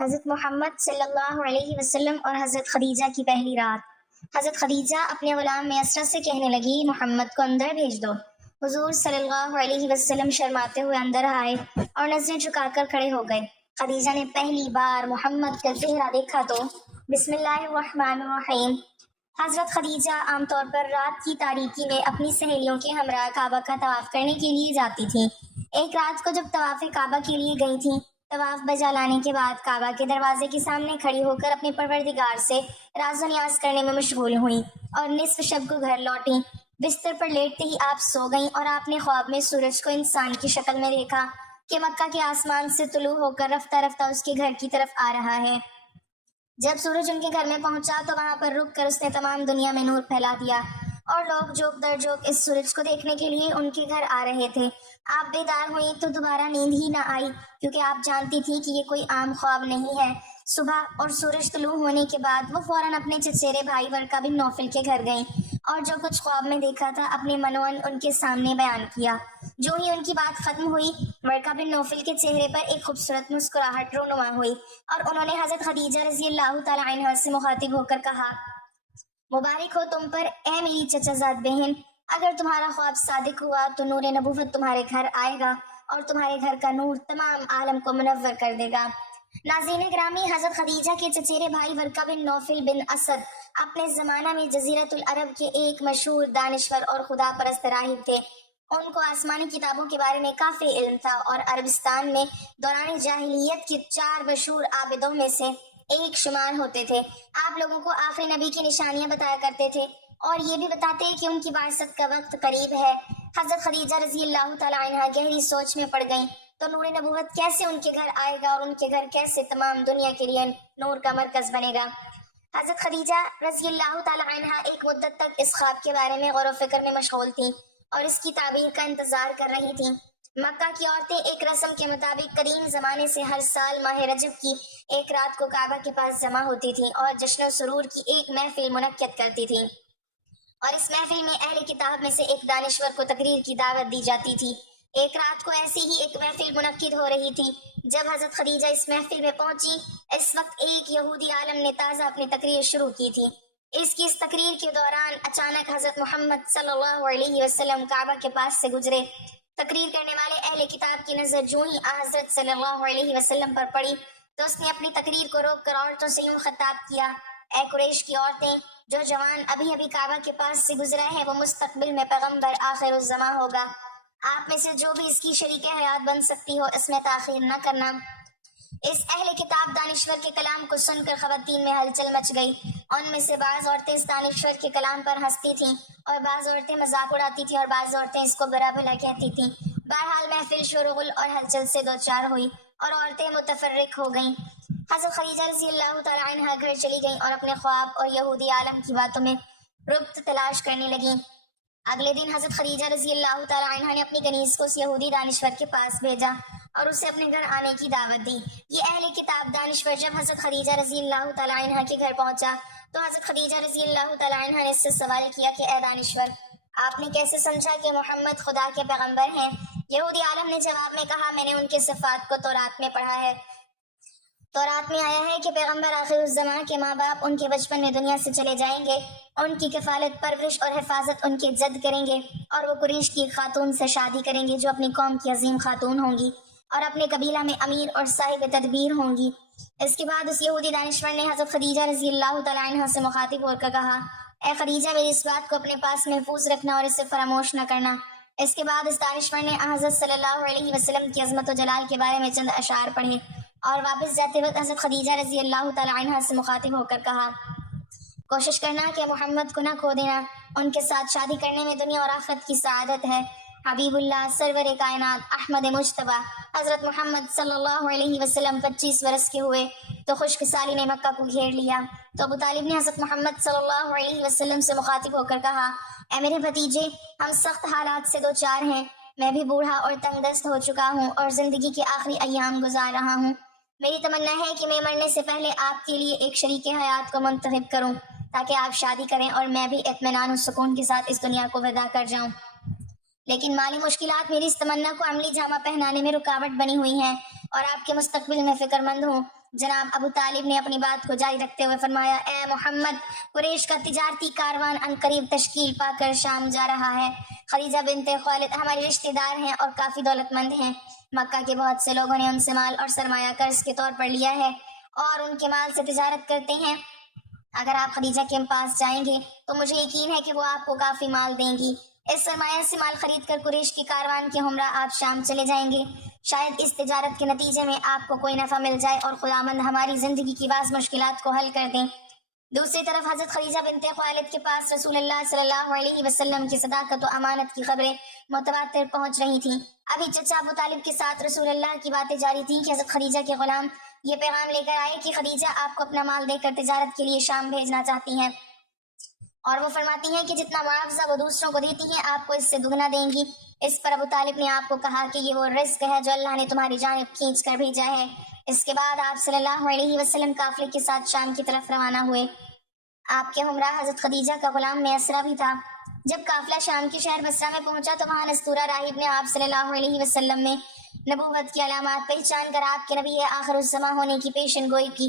حضرت محمد صلی اللہ علیہ وسلم اور حضرت خدیجہ کی پہلی رات۔ حضرت خدیجہ اپنے غلام میسرہ سے کہنے لگی، محمد کو اندر بھیج دو۔ حضور صلی اللہ علیہ وسلم شرماتے ہوئے اندر آئے اور نظریں جھکا کر کھڑے ہو گئے۔ خدیجہ نے پہلی بار محمد کا چہرہ دیکھا تو بسم اللہ الرحمن الرحیم۔ حضرت خدیجہ عام طور پر رات کی تاریکی میں اپنی سہیلیوں کے ہمراہ کعبہ کا طواف کرنے کے لیے جاتی تھیں۔ ایک رات کو جب طواف کعبہ کے لیے گئی تھیں، طواف بجا لانے کے بعد کعبہ کے دروازے کے سامنے کھڑی ہو کر اپنے پروردگار سے راز و نیاز کرنے میں مشغول ہوئیں اور نصف شب کو گھر لوٹیں۔ بستر پر لیٹتے ہی آپ سو گئیں اور آپ نے خواب میں سورج کو انسان کی شکل میں دیکھا کہ مکہ کے آسمان سے طلوع ہو کر رفتہ رفتہ اس کے گھر کی طرف آ رہا ہے۔ جب سورج ان کے گھر میں پہنچا تو وہاں پر رک کر اس نے تمام دنیا میں نور پھیلا دیا اور لوگ جوک در جوک اس سورج کو دیکھنے کے لیے ان کے گھر آ رہے تھے۔ آپ بیدار ہوئیں تو دوبارہ نیند ہی نہ آئی، کیونکہ آپ جانتی تھی کہ یہ کوئی عام خواب نہیں ہے۔ صبح اور سورج طلوع ہونے کے بعد وہ فوراً اپنے چچیرے بھائی ورقہ بن نوفل کے گھر گئیں اور جو کچھ خواب میں دیکھا تھا اپنے منوان ان کے سامنے بیان کیا۔ جو ہی ان کی بات ختم ہوئی، ورقہ بن نوفل کے چہرے پر ایک خوبصورت مسکراہٹ رونما ہوئی اور انہوں نے حضرت خدیجہ رضی اللہ تعالی عنہا سے مخاطب ہو کر کہا، مبارک ہو تم پر اے میری چچا زاد بہن، اگر تمہارا خواب صادق ہوا تو نور نبوت تمہارے گھر آئے گا اور تمہارے گھر کا نور تمام عالم کو منور کر دے گا۔ ناظرین گرامی، حضرت خدیجہ کے چچیرے بھائی ورقہ بن نوفل بن اسد اپنے زمانہ میں جزیرۃ العرب کے ایک مشہور دانشور اور خدا پرست راہب تھے۔ ان کو آسمانی کتابوں کے بارے میں کافی علم تھا اور عربستان میں دوران جاہلیت کے 4 مشہور عابدوں میں سے ایک شمار ہوتے تھے۔ آپ لوگوں کو آخری نبی کی نشانیاں بتایا کرتے تھے اور یہ بھی بتاتے کہ ان کی بعثت کا وقت قریب ہے۔ حضرت خدیجہ رضی اللہ تعالی عنہا گہری سوچ میں پڑ گئیں تو نور نبوت کیسے ان کے گھر آئے گا اور ان کے گھر کیسے تمام دنیا کے لیے نور کا مرکز بنے گا۔ حضرت خدیجہ رضی اللہ تعالی عنہا ایک مدت تک اس خواب کے بارے میں غور و فکر میں مشغول تھیں اور اس کی تعبیر کا انتظار کر رہی تھیں۔ مکہ کی عورتیں ایک رسم کے مطابق قدیم زمانے سے ہر سال ماہ رجب کی ایک رات کو کعبہ کے پاس جمع ہوتی تھیں اور جشن و سرور کی ایک محفل منعقد کرتی تھیں، اور اس محفل میں اہل کتاب میں سے ایک دانشور کو تقریر کی دعوت دی جاتی تھی۔ ایک رات کو ایسی ہی ایک محفل منعقد ہو رہی تھی۔ جب حضرت خدیجہ اس محفل میں پہنچی، اس وقت ایک یہودی عالم نے تازہ اپنی تقریر شروع کی تھی۔ اس تقریر کے دوران اچانک حضرت محمد صلی اللہ علیہ وسلم کعبہ کے پاس سے گزرے۔ تقریر کرنے والے اہل کتاب کی نظر جو ہی حضرت صلی اللہ علیہ وسلم پر پڑی تو اس نے اپنی تقریر کو روک کر عورتوں سے یوں خطاب کیا، اے قریش کی عورتیں، جو جوان ابھی ابھی کعبہ کے پاس سے گزرا ہے وہ مستقبل میں پیغمبر آخر الزماں ہوگا۔ آپ میں سے جو بھی اس کی شریک حیات بن سکتی ہو اس میں تاخیر نہ کرنا۔ اس اہل کتاب دانشور کے کلام کو سن کر خواتین میں ہلچل مچ گئی۔ ان میں سے بعض عورتیں اس دانشور کے کلام پر ہنستی تھیں اور بعض عورتیں مذاق اڑاتی تھیں اور بعض عورتیں اس کو برا بھلا کہتی تھیں۔ بہرحال محفل شور و غل اور ہلچل سے دوچار ہوئی اور عورتیں متفرق ہو گئیں۔ حضرت خدیجہ رضی اللہ تعالی عنہا گھر چلی گئیں اور اپنے خواب اور یہودی عالم کی باتوں میں ربط تلاش کرنے لگیں۔ اگلے دن حضرت خدیجہ رضی اللہ تعالی عنہا نے اپنی کنیز کو اس یہودی دانشور کے پاس بھیجا اور اسے اپنے گھر آنے کی دعوت دی۔ یہ اہل کتاب دانشور جب حضرت خدیجہ رضی اللہ تعالی عنہا کے گھر پہنچا تو حضرت خدیجہ رضی اللہ تعالی عنہا نے اس سے سوال کیا کہ اے دانشور، آپ نے کیسے سمجھا کہ محمد خدا کے پیغمبر ہیں؟ یہودی عالم نے جواب میں کہا، میں نے ان کے صفات کو تورات میں پڑھا ہے۔ تورات میں آیا ہے کہ پیغمبر آخر الزمان کے ماں باپ ان کے بچپن میں دنیا سے چلے جائیں گے، ان کی کفالت پرورش اور حفاظت ان کے جد کریں گے اور وہ قریش کی خاتون سے شادی کریں گے جو اپنی قوم کی عظیم خاتون ہوں گی اور اپنے قبیلہ میں امیر اور صاحب تدبیر ہوں گی۔ اس کے بعد اس یہودی دانشور نے حضرت خدیجہ رضی اللہ تعالی عنہا سے مخاطب ہو کر کہا، اے خدیجہ، میری اس بات کو اپنے پاس محفوظ رکھنا اور اسے فراموش نہ کرنا۔ اس کے بعد اس دانشور نے حضرت صلی اللہ علیہ وسلم کی عظمت و جلال کے بارے میں چند اشعار پڑھے اور واپس جاتے وقت حضرت خدیجہ رضی اللہ تعالی عنہا سے مخاطب ہو کر کہا، کوشش کرنا کہ محمد کو نہ کھو دینا، ان کے ساتھ شادی کرنے میں دنیا اور آخرت کی سعادت ہے۔ حبیب اللہ سرور کائنات احمد مجتبیٰ حضرت محمد صلی اللہ علیہ وسلم 25 برس کے ہوئے تو خشک سالی نے مکہ کو گھیر لیا، تو ابو طالب نے حضرت محمد صلی اللہ علیہ وسلم سے مخاطب ہو کر کہا، اے میرے بھتیجے، ہم سخت حالات سے دوچار ہیں، میں بھی بوڑھا اور تنگ دست ہو چکا ہوں اور زندگی کے آخری ایام گزار رہا ہوں۔ میری تمنا ہے کہ میں مرنے سے پہلے آپ کے لیے ایک شریک حیات کو منتخب کروں تاکہ آپ شادی کریں اور میں بھی اطمینان و سکون کے ساتھ اس دنیا کو وداع کر جاؤں۔ لیکن مالی مشکلات میری اس تمنا کو عملی جامہ پہنانے میں رکاوٹ بنی ہوئی ہیں اور آپ کے مستقبل میں فکر مند ہوں۔ جناب ابو طالب نے اپنی بات کو جاری رکھتے ہوئے فرمایا، اے محمد، قریش کا تجارتی کاروان عنقریب تشکیل پا کر شام جا رہا ہے۔ خدیجہ بنت خویلد ہماری رشتہ دار ہیں اور کافی دولت مند ہیں۔ مکہ کے بہت سے لوگوں نے ان سے مال اور سرمایہ قرض کے طور پر لیا ہے اور ان کے مال سے تجارت کرتے ہیں۔ اگر آپ خدیجہ کے پاس جائیں گے تو مجھے یقین ہے کہ وہ آپ کو کافی مال دیں گی۔ اس سرمایہ سے مال خرید کر قریش کے کاروان کے ہمراہ آپ شام چلے جائیں گے۔ شاید اس تجارت کے نتیجے میں آپ کو کوئی نفع مل جائے اور خداوند ہماری زندگی کی بعض مشکلات کو حل کر دیں۔ دوسری طرف حضرت خدیجہ بنت خویلد کے پاس رسول اللہ صلی اللہ علیہ وسلم کی صداقت و امانت کی خبریں متواتر پہنچ رہی تھیں۔ ابھی چچا ابو طالب کے ساتھ رسول اللہ کی باتیں جاری تھیں کہ حضرت خدیجہ کے غلام یہ پیغام لے کر آئے کہ خدیجہ آپ کو اپنا مال دے کر تجارت کے لیے شام بھیجنا چاہتی ہیں، اور وہ فرماتی ہیں کہ جتنا معاوضہ وہ دوسروں کو دیتی ہیں آپ کو اس سے دگنا دیں گی۔ اس پر ابو طالب نے آپ کو کہا کہ یہ وہ رزق ہے جو اللہ نے تمہاری جانب کھینچ کر بھیجا ہے۔ اس کے بعد آپ صلی اللہ علیہ وسلم قافلے کے ساتھ شام کی طرف روانہ ہوئے۔ آپ کے ہمراہ حضرت خدیجہ کا غلام میسرہ بھی تھا۔ جب قافلہ شام کے شہر بصرہ میں پہنچا تو وہاں نستورہ راہب نے آپ صلی اللہ علیہ وسلم میں نبوت کی علامات پہچان کر آپ کے نبی آخر الزماں ہونے کی پیشن گوئی کی۔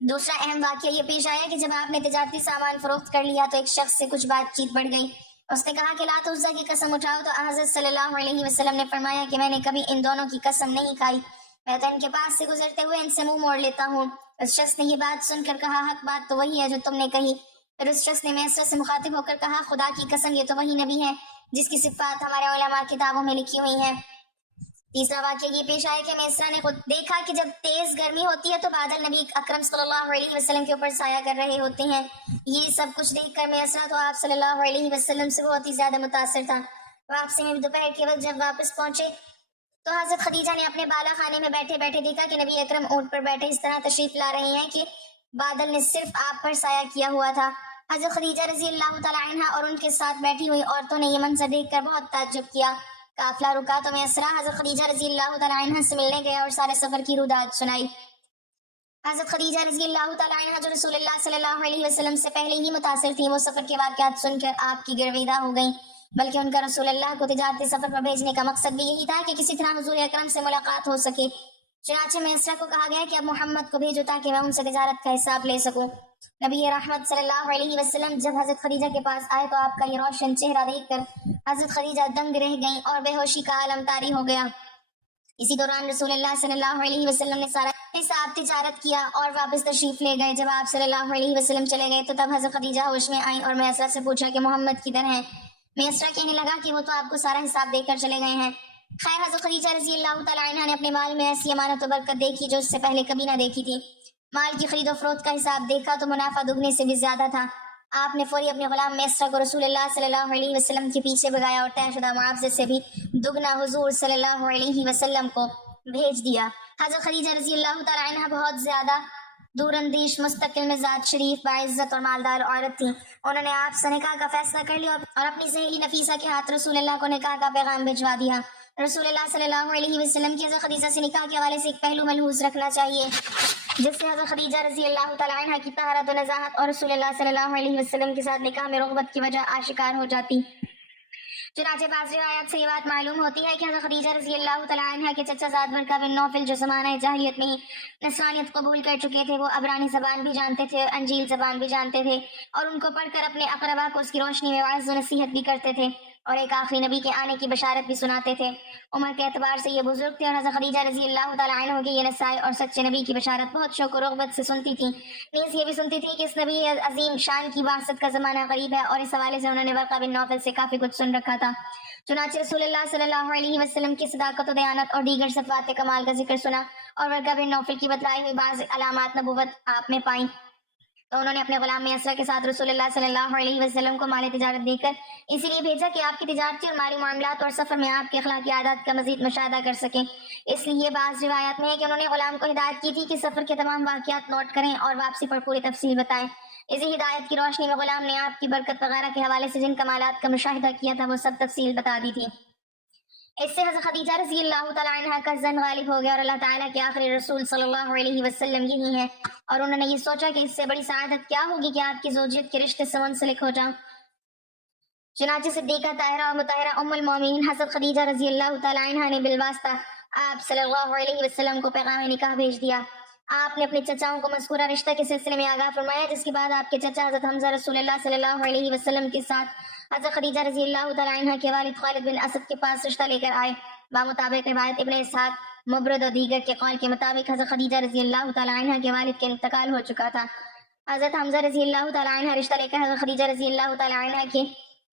دوسرا اہم واقعہ یہ پیش آیا کہ جب آپ نے تجارتی سامان فروخت کر لیا تو ایک شخص سے کچھ بات چیت بڑھ گئی۔ اس نے کہا کہ لات عزیٰ کی قسم اٹھاؤ، تو حضرت صلی اللہ علیہ وسلم نے فرمایا کہ میں نے کبھی ان دونوں کی قسم نہیں کھائی، میں تو ان کے پاس سے گزرتے ہوئے ان سے منہ موڑ لیتا ہوں۔ اس شخص نے یہ بات سن کر کہا، حق بات تو وہی ہے جو تم نے کہی۔ پھر اس شخص نے میسرہ سے مخاطب ہو کر کہا، خدا کی قسم یہ تو وہی نبی ہے جس کی صفات ہمارے علماء کتابوں میں لکھی ہوئی ہیں۔ تیسرا واقعہ یہ پیش آیا کہ میسرہ نے خود دیکھا کہ جب تیز گرمی ہوتی ہے تو بادل نبی اکرم صلی اللہ علیہ وسلم کے اوپر سایہ کر رہے ہوتے ہیں۔ یہ سب کچھ دیکھ کر میسرہ تو آپ صلی اللہ علیہ وسلم سے بہت ہی زیادہ متاثر تھا۔ واپسی میں دوپہر کے وقت جب واپس پہنچے تو حضرت خدیجہ نے اپنے بالا خانے میں بیٹھے بیٹھے دیکھا کہ نبی اکرم اونٹ پر بیٹھے اس طرح تشریف لا رہے ہیں کہ بادل نے صرف آپ پر سایہ کیا ہوا تھا۔ حضرت خدیجہ رضی اللہ تعالیٰ عنہ اور ان کے ساتھ بیٹھی ہوئی عورتوں نے یہ منظر دیکھ کر بہت تعجب کیا۔ قافلہ رکا تو میسرہ حضرت خدیجہ رضی اللہ تعالیٰ عنہ سے ملنے گیا اور سارے سفر کی روداد سنائی۔ حضرت خدیجہ رضی اللہ تعالیٰ عنہ جو رسول اللہ صلی اللہ علیہ وسلم سے پہلے ہی متاثر تھی، وہ سفر کے واقعات سن کر آپ کی گرویدہ ہو گئیں، بلکہ ان کا رسول اللہ کو تجارتی سفر پر بھیجنے کا مقصد بھی یہی تھا کہ کسی طرح حضور اکرم سے ملاقات ہو سکے۔ چنانچہ میسرہ کو کہا گیا کہ اب محمد کو بھیجو تاکہ میں ان سے تجارت کا حساب لے سکوں۔ نبی رحمت صلی اللہ علیہ وسلم جب حضرت خدیجہ کے پاس آئے تو آپ کا یہ روشن چہرہ دیکھ کر حضرت خدیجہ دنگ رہ گئیں اور بے ہوشی کا عالم طاری ہو گیا۔ اسی دوران رسول اللہ صلی اللہ علیہ وسلم نے سارا حساب تجارت کیا اور واپس تشریف لے گئے۔ جب آپ صلی اللہ علیہ وسلم چلے گئے تو تب حضرت خدیجہ ہوش میں آئیں اور میسرہ سے پوچھا کہ محمد کدھر ہیں؟ میسرہ کہنے لگا کہ وہ تو آپ کو سارا حساب دے کر چلے گئے ہیں۔ خیر، حضرت خدیجہ رضی اللہ تعالیٰ عنہ نے اپنے مال میں ایسی امانت و برکت دیکھی جو اس سے پہلے کبھی نہ دیکھی تھی۔ مال کی خرید و فروخت کا حساب دیکھا تو منافع دگنے سے بھی زیادہ تھا۔ آپ نے فوری اپنے غلام میسرہ کو رسول اللہ صلی اللہ علیہ وسلم کے پیچھے بھگایا اور طے شدہ معاوضے سے بھی دگنا حضور صلی اللہ علیہ وسلم کو بھیج دیا۔ حضرت خدیجہ رضی اللہ تعالیٰ عنہ بہت زیادہ دور اندیش، مستقل مزاج، شریف، باعزت اور مالدار عورت تھی۔ انہوں نے آپ سے نکاح کا فیصلہ کر لیا اور اپنی سہیلی نفیسہ کے ہاتھ رسول اللہ کو نکاح کا پیغام بھجوا دیا۔ رسول اللہ صلی اللہ علیہ وسلم کی حضرت خدیجہ سے نکاح کے حوالے سے ایک پہلو ملحوظ رکھنا چاہیے، جس سے حضرت خدیجہ رضی اللہ تعالیٰ عنہ کی طہارت و نزاہت اور رسول اللہ صلی اللہ علیہ وسلم کے ساتھ نکاح میں رغبت کی وجہ آشکار ہو جاتی۔ چنانچہ بعض روایات سے یہ بات معلوم ہوتی ہے کہ حضرت خدیجہ رضی اللہ تعالیٰ عنہ کے چچا زاد برقہ بن نوفل جو زمانہ جاہلیت میں ہی نصرانیت قبول کر چکے تھے، وہ عبرانی زبان بھی جانتے تھے اور انجیل زبان بھی جانتے تھے، اور ان کو پڑھ کر اپنے اقربا کو اس کی روشنی میں وعظ و نصیحت بھی کرتے تھے اور ایک آخری نبی کے آنے کی بشارت بھی سناتے تھے۔ عمر کے اعتبار سے یہ بزرگ تھے اور حضرت خدیجہ رضی اللہ تعالیٰ عنہ کے یہ نسائے اور سچے نبی کی بشارت بہت شوق و رغبت سے سنتی تھیں۔ نیز یہ بھی سنتی تھی کہ اس نبی عظیم شان کی بعثت کا زمانہ قریب ہے، اور اس حوالے سے انہوں نے برقہ بن نوفل سے کافی کچھ سن رکھا تھا۔ چنانچہ رسول اللہ صلی اللہ علیہ وسلم کی صداقت و دیانت اور دیگر صفات کمال کا ذکر سنا اور برقہ بن نوفل کی بتلائی ہوئی بعض علامات نبوت آپ میں پائیں، تو انہوں نے اپنے غلام میسرہ کے ساتھ رسول اللہ صلی اللہ علیہ وسلم کو مال تجارت دے کر اسی لیے بھیجا کہ آپ کی تجارتی اور مالی معاملات اور سفر میں آپ کے اخلاقی عادات کا مزید مشاہدہ کر سکیں۔ اس لیے بعض روایات میں ہے کہ انہوں نے غلام کو ہدایت کی تھی کہ سفر کے تمام واقعات نوٹ کریں اور واپسی پر پوری تفصیل بتائیں۔ اسی ہدایت کی روشنی میں غلام نے آپ کی برکت وغیرہ کے حوالے سے جن کمالات کا مشاہدہ کیا تھا وہ سب تفصیل بتا دی تھی۔ اس سے حضرت خدیجہ رضی اللہ تعالیٰ عنہ کا ظن غالب ہو گیا اور اللہ تعالیٰ کے آخری رسول صلی اللہ علیہ وسلم یہی ہیں، اور انہوں نے یہ سوچا کہ اس سے بڑی سعادت کیا ہوگی کہ آپ کی زوجیت کے رشتے سے منسلک ہو جاؤں۔ چنانچہ صدیقہ طاہرہ و مطہرہ ام المومنین حضرت خدیجہ رضی اللہ تعالیٰ عنہ نے بالواسطہ آپ صلی اللہ علیہ وسلم کو پیغام نکاح بھیج دیا۔ آپ نے اپنے چچاؤں کو مذکورہ رشتہ کے سلسلے میں آگاہ فرمایا، جس کے بعد آپ کے چچا حضرت حمزہ رسول اللہ صلی اللہ علیہ وسلم کے ساتھ حضرت خدیجہ رضی اللہ تعالیٰ عنہ کے والد خالد بن اسد کے پاس رشتہ لے کر آئے۔ بمطابق روایت ابن اسحاق، مبرد اور دیگر کے قول کے مطابق حضرت خدیجہ رضی اللہ تعالیٰ عنہ کے والد کے انتقال ہو چکا تھا۔ حضرت حمزہ رضی اللہ تعالیٰ عنہ رشتہ لے کر حضرت خدیجہ رضی اللہ تعالیٰ عنہ کے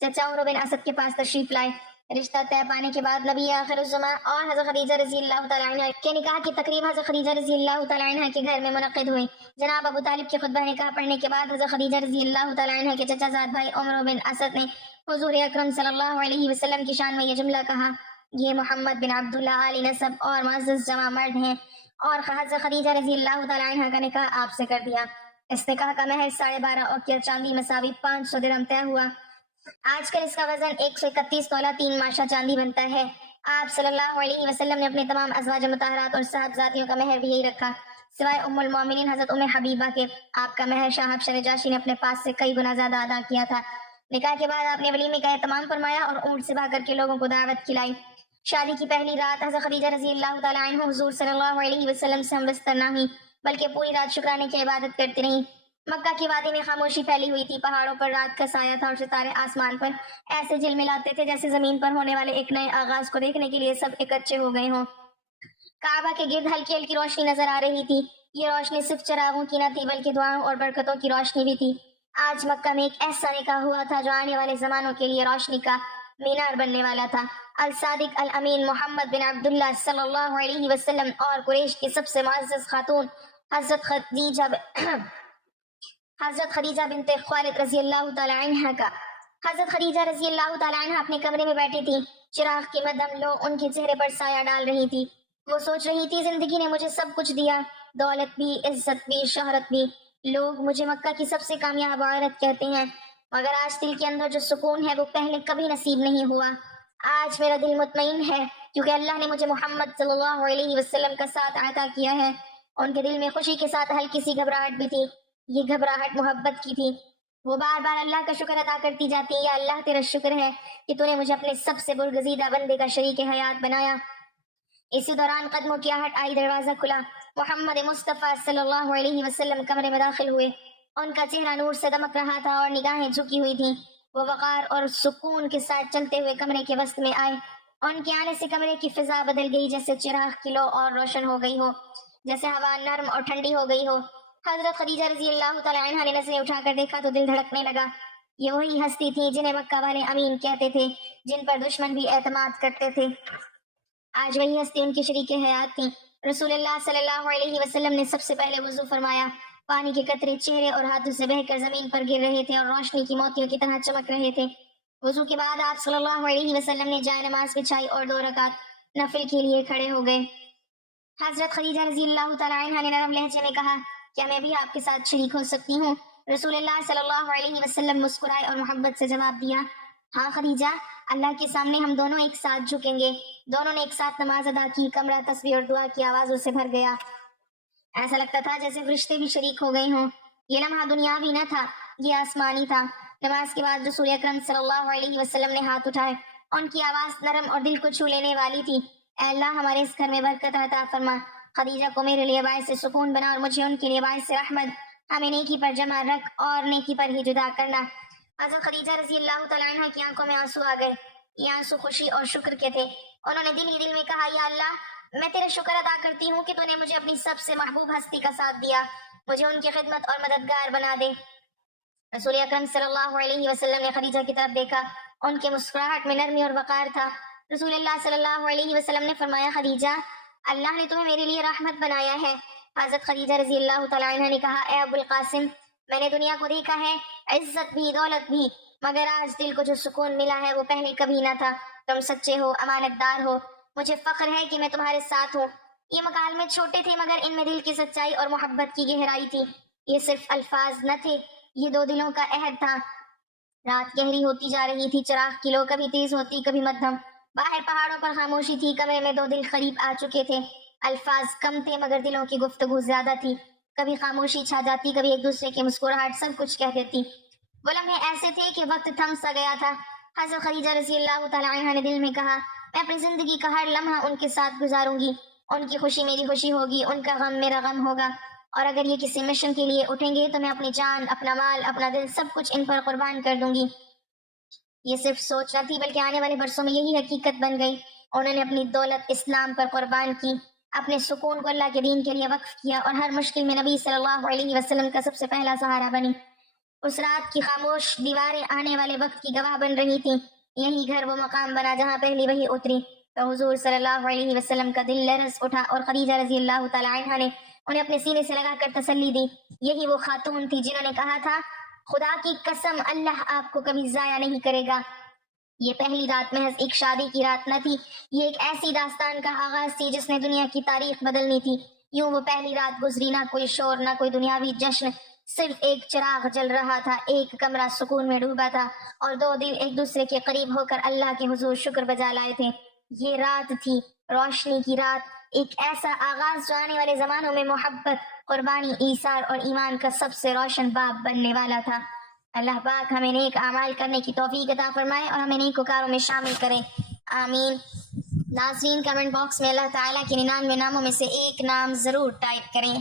چچا عمرو بن اسد کے پاس تشریف لائے۔ رشتہ طے پانے کے بعد نبی آخر الزماں اور حضرت خدیجہ رضی اللہ تعالیٰ عنہ کے نکاح کی تقریب حضرت خدیجہ رضی اللہ تعالیٰ عنہ کے گھر میں منعقد ہوئی۔ جناب ابو طالب کے خطبہ نکاح پڑھنے کے بعد حضرت خدیجہ رضی اللہ تعالیٰ عنہ کے چچا زاد بھائی عمرو بن اسد نے حضور اکرم صلی اللہ علیہ وسلم کی شان میں یہ جملہ کہا، یہ محمد بن عبداللہ علی نسب اور معزز جوان مرد ہیں، اور حضرت خدیجہ رضی اللہ تعالیٰ عنہ کا نکاح آپ سے کر دیا۔ اس نکاح کا مہر 12.5 اوقیہ چاندی مساوی 500 درہم طے ہوا۔ آج کل اس کا وزن 131 تولہ 3 ماشا چاندی بنتا ہے۔ آپ صلی اللہ علیہ وسلم نے اپنے تمام ازواج مطہرات اور صاحبزادیوں کا مہر بھی یہی رکھا، سوائے ام المومنین حضرت ام حبیبہ کے۔ آپ کا مہر شاہ حبشہ نجاشی نے اپنے پاس سے کئی گنا زیادہ ادا کیا تھا۔ نکاح کے بعد آپ نے ولیمے کا اہتمام فرمایا اور اونٹ سے بھا کر کے لوگوں کو دعوت کھلائی۔ شادی کی پہلی رات حضرت خدیجہ رضی اللہ تعالیٰ عنہ حضور صلی اللہ علیہ وسلم سے ہم بستر نہ ہوئی، بلکہ پوری رات شکرانے کی عبادت کرتی رہیں۔ مکہ کی وادی میں خاموشی پھیلی ہوئی تھی، پہاڑوں پر رات کا سایہ تھا اور ستارے آسمان پر ایسے جھلملاتے تھے جیسے زمین پر ہونے والے ایک نئے آغاز کو دیکھنے کے لیے سب اکٹھے ہو گئے ہوں۔ کعبہ کے گرد ہلکی ہلکی روشنی نظر آ رہی تھی۔ یہ روشنی صرف چراغوں کی نہ تھی بلکہ دعاؤں اور برکتوں کی روشنی بھی تھی۔ آج مکہ میں ایک ایسا نکاح ہوا تھا جو آنے والے زمانوں کے لیے روشنی کا مینار بننے والا تھا۔ الصادق الامین محمد بن عبداللہ صلی اللہ علیہ وسلم اور قریش کی سب سے معزز خاتون حضرت خدیجہ بنت خویلد رضی اللہ تعالی عنہ کا۔ حضرت خدیجہ رضی اللہ تعالی عنہ اپنے کمرے میں بیٹھی تھی، چراغ کی مدھم لو ان کے چہرے پر سایہ ڈال رہی تھی۔ وہ سوچ رہی تھی، زندگی نے مجھے سب کچھ دیا، دولت بھی، عزت بھی، شہرت بھی، لوگ مجھے مکہ کی سب سے کامیاب عورت کہتے ہیں، مگر آج دل کے اندر جو سکون ہے وہ پہلے کبھی نصیب نہیں ہوا۔ آج میرا دل مطمئن ہے کیونکہ اللہ نے مجھے محمد صلی اللہ علیہ وسلم کا ساتھ عطا کیا ہے۔ ان کے دل میں خوشی کے ساتھ ہلکی سی گھبراہٹ بھی تھی، یہ گھبراہٹ محبت کی تھی۔ وہ بار بار اللہ کا شکر ادا کرتی جاتی، یا اللہ تیرا شکر ہے کہ تو نے مجھے اپنے سب سے برگزیدہ بندے کا شریک حیات بنایا۔ اسی دوران قدموں کی آہٹ آئی، دروازہ کھلا، محمد مصطفیٰ صلی اللہ علیہ وسلم کمرے میں داخل ہوئے۔ ان کا چہرہ نور سے دمک رہا تھا اور نگاہیں جھکی ہوئی تھیں۔ وہ وقار اور سکون کے ساتھ چلتے ہوئے کمرے کے وسط میں آئے۔ ان کے آنے سے کمرے کی فضا بدل گئی، جیسے چراغ کی لو اور روشن ہو گئی ہو، جیسے ہوا نرم اور ٹھنڈی ہو گئی ہو۔ حضرت خدیجہ رضی اللہ تعالیٰ عنہ نے نظریں اٹھا کر دیکھا تو دل دھڑکنے لگا۔ یہ وہی ہستی تھی جنہیں مکہ والے امین کہتے تھے، جن پر دشمن بھی اعتماد کرتے تھے۔ آج وہی ہستی ان کی شریک حیات تھی۔ رسول اللہ صلی اللہ علیہ وسلم نے سب سے پہلے وضو فرمایا۔ پانی کے قطرے چہرے اور ہاتھوں سے بہہ کر زمین پر گر رہے تھے اور روشنی کی موتیوں کی طرح چمک رہے تھے۔ وضو کے بعد آپ صلی اللہ علیہ وسلم نے جائے نماز بچھائی اور 2 رکعت نفل کے لیے کھڑے ہو گئے۔ حضرت خدیجہ رضی اللہ تعالیٰ عنہ نے نرم لہجے میں کہا، کیا میں بھی آپ کے ساتھ شریک ہو سکتی ہوں؟ رسول اللہ صلی اللہ علیہ وسلم مسکرائے اور محبت سے جواب دیا، ہاں خدیجہ، اللہ کے سامنے ہم دونوں ایک ساتھ جھکیں گے۔ دونوں نے ایک ساتھ نماز ادا کی، کمرہ تسبیح اور دعا کی آوازوں سے بھر گیا۔ ایسا لگتا تھا جیسے فرشتے بھی شریک ہو گئے ہوں۔ یہ لمحہ دنیاوی نہ تھا، یہ آسمانی تھا۔ نماز کے بعد رسول اکرم صلی اللہ علیہ وسلم نے ہاتھ اٹھائے۔ ان کی آواز نرم اور دل کو چھو لینے والی تھی، اے اللہ ہمارے اس گھر میں برکت عطا فرما، خدیجہ کو میرے لیے باعث سے سکون بنا اور مجھے ان کے لیے باعث سے رحمت، ہمیں نیکی پر جمع رکھ اور نیکی پر ہی جدا کرنا۔ حضرت خدیجہ رضی اللہ تعالیٰ عنہ کی آنکھوں میں آنسو آ گئے۔ یہ آنسو خوشی اور شکر کے تھے۔ انہوں نے دل ہی دل میں کہا، یا اللہ، میں تیرا شکر ادا کرتی ہوں کہ تو نے مجھے اپنی سب سے محبوب ہستی کا ساتھ دیا، مجھے ان کی خدمت اور مددگار بنا دے۔ رسول اکرم صلی اللہ علیہ وسلم نے خدیجہ کی طرف دیکھا، ان کے مسکراہٹ میں نرمی اور وقار تھا۔ رسول اللہ صلی اللہ علیہ وسلم نے فرمایا، خدیجہ، اللہ نے تمہیں میرے لیے رحمت بنایا ہے۔ حضرت خدیجہ رضی اللہ تعالیٰ عنہ نے کہا، اے ابو القاسم، میں نے دنیا کو دیکھا ہے، عزت بھی، دولت بھی، مگر آج دل کو جو سکون ملا ہے وہ پہلے کبھی نہ تھا۔ تم سچے ہو، امانت دار ہو، مجھے فخر ہے کہ میں تمہارے ساتھ ہوں۔ یہ مکالمے چھوٹے تھے مگر ان میں دل کی سچائی اور محبت کی گہرائی تھی۔ یہ صرف الفاظ نہ تھے، یہ 2 دلوں کا عہد تھا۔ رات گہری ہوتی جا رہی تھی، چراغ کی لو کبھی تیز ہوتی کبھی مدھم، باہر پہاڑوں پر خاموشی تھی، کمرے میں 2 دل قریب آ چکے تھے۔ الفاظ کم تھے مگر دلوں کی گفتگو زیادہ تھی، کبھی خاموشی چھا جاتی، کبھی ایک دوسرے کی مسکراہٹ سب کچھ کہہ دیتی۔ وہ لمحے ایسے تھے کہ وقت تھم سا گیا تھا۔ حضرت خدیجہ رضی اللہ تعالیٰ عنہ نے دل میں کہا، میں اپنی زندگی کا ہر لمحہ ان کے ساتھ گزاروں گی، ان کی خوشی میری خوشی ہوگی، ان کا غم میرا غم ہوگا، اور اگر یہ کسی مشن کے لیے اٹھیں گے تو میں اپنی جان، اپنا مال، اپنا دل، سب کچھ ان پر قربان کر دوں گی۔ یہ صرف سوچ نہ تھی بلکہ آنے والے برسوں میں یہی حقیقت بن گئی۔ انہوں نے اپنی دولت اسلام پر قربان کی، اپنے سکون کو اللہ کے دین کے لیے وقف کیا، اور ہر مشکل میں نبی صلی اللہ علیہ وسلم کا سب سے پہلا سہارا بنی۔ اس رات کی خاموش دیواریں آنے والے وقت کی گواہ بن رہی تھیں۔ یہی گھر وہ مقام بنا جہاں پہلی وحی اتری تو حضور صلی اللہ علیہ وسلم کا دل لرز اٹھا، اور خدیجہ رضی اللہ تعالی عنہا نے انہیں اپنے سینے سے لگا کر تسلی دی۔ یہی وہ خاتون تھی جنہوں نے کہا تھا، خدا کی قسم اللہ آپ کو کبھی ضائع نہیں کرے گا۔ یہ پہلی رات محض ایک شادی کی رات نہ تھی، یہ ایک ایسی داستان کا آغاز تھی جس نے دنیا کی تاریخ بدلنی تھی۔ یوں وہ پہلی رات گزری، نہ کوئی شور، نہ کوئی دنیاوی جشن، صرف ایک چراغ جل رہا تھا، ایک کمرہ سکون میں ڈوبا تھا، اور دو دل ایک دوسرے کے قریب ہو کر اللہ کے حضور شکر بجا لائے تھے۔ یہ رات تھی روشنی کی رات، ایک ایسا آغاز جو آنے والے زمانوں میں محبت، قربانی، ایثار اور ایمان کا سب سے روشن باب بننے والا تھا۔ اللہ پاک ہمیں نیک اعمال کرنے کی توفیق عطا فرمائے اور ہمیں نیکوکاروں میں شامل کرے، آمین۔ ناظرین، کمنٹ باکس میں اللہ تعالیٰ کے 99 ناموں میں سے ایک نام ضرور ٹائپ کریں۔